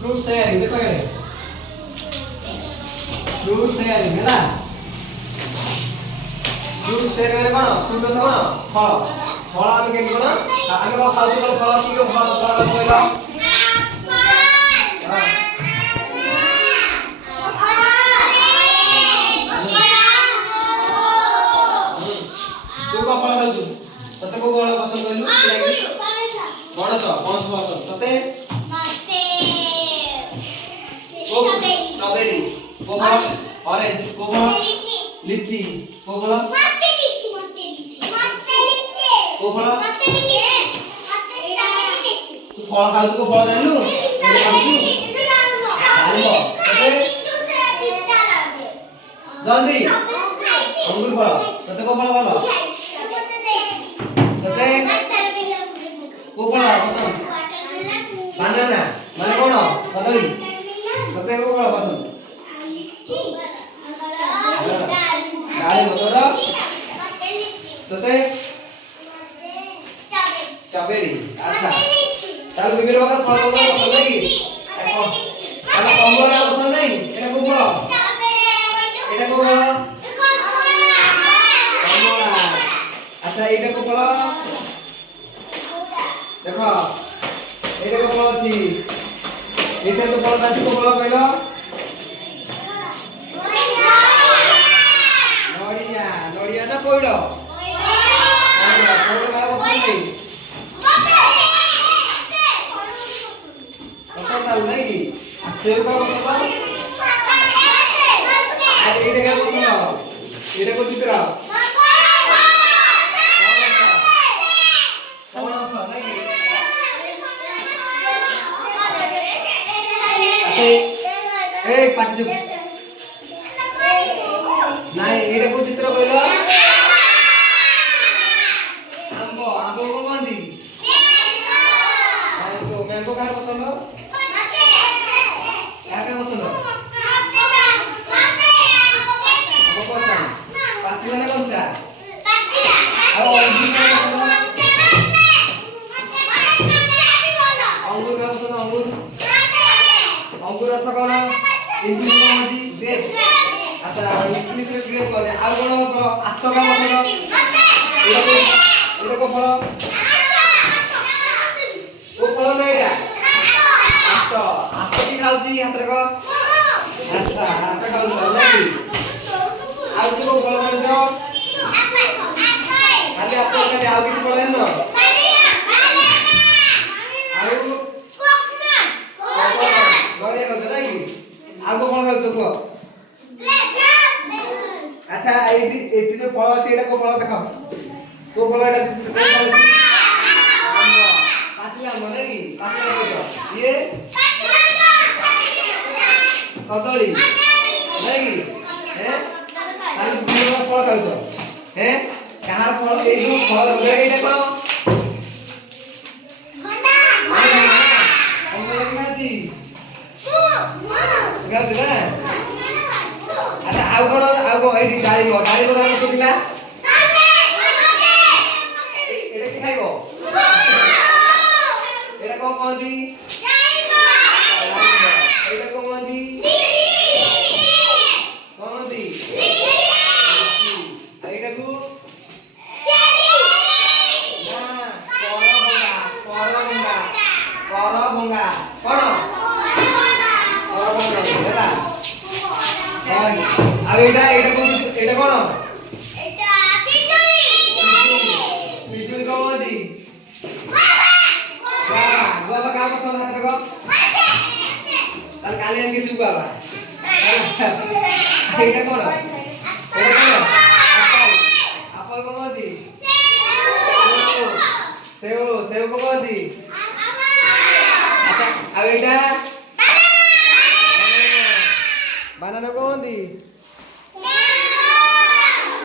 fruit sharing देखो ये fruit sharing है ना फ्रूट शेयर में कौन फ्रूट से कौन फल फल आम के कौन आम को खाऊ तो फल की को फल फल कहला तू को फल खाऊ तते को फल पसंद कहलु पणस पणस पसंद तते स्ट्रॉबेरी को फल ऑरेंज को फल लीची को फल मते लीची को फल मते स्ट्रॉबेरी लीची तू फल खाऊ को फल जानलु जल्दी अंगूर फल तते को फल भलो तते को फल पसंद बनाना माने कोन कदली तते को फल पसंद डाली मोटर तते स्ट्रॉबेरी अच्छा तार विभिन्न प्रकार फल पसंद है कि अरे कमला पसंद नहीं एटा को फल एटा को फल कमला अच्छा एटा को फल देखो एटा को फल अछि एटा तो फल दाती को फल कहलो नड़िया नड़िया ना पइडो पइडो का पसंद नहीं पसंद नहीं कि सेव का पसंद अरे एटा का पसंद एटा को चित्र कौन सा नहीं ए पाटी चुप नहीं एटा को चित्र कहलो आंबो आंबो को मांदी मैंगो मैंगो का पसंद क्या क्या पसंद आंबो पसंद पाचिला ना कौन-सा और अंगूर का पसंद अंगूर का पसंद अंगूर अंगूर अर्थ कौन इंग्लिश में मांदी ग्रेप्स अच्छा इंग्लिश में ग्रेप्स बोले और कौन आत्तो का पसंद एटा को फल ओ फल नहीं एटा आत्तो आत्तो की खाउची हात्र को अच्छा आत्तो खाउची नहीं आउ की को फल जानछो खाली एप्पल खाली आउ किछ फल जानो आउ गरे को नहीं आउ को फल खाउछो को अच्छा एटी जो फल अछि एटा को फल देखो को फल एटा पाचिला आम नहीं पाचिला कहतो ये कदली नहीं हैं तार बिना फल खाउछो हैं कहार फल ए जो फल एटा को गाती ना अच्छा आउ को एडी डाली का सुखिला एटा की खाइबो एटा को कहंदी एटा को कहंदी कहंदी एटा को ना करभंगा कोन करभंगा अब एटा एटा कोन एटा पिजुली को दी बाबा का पसंद हाथ को तार काले के सु बाबा एटा कोन एप्पल को दी सेव सेव को दी अच्छा अब एटा बनाना को दी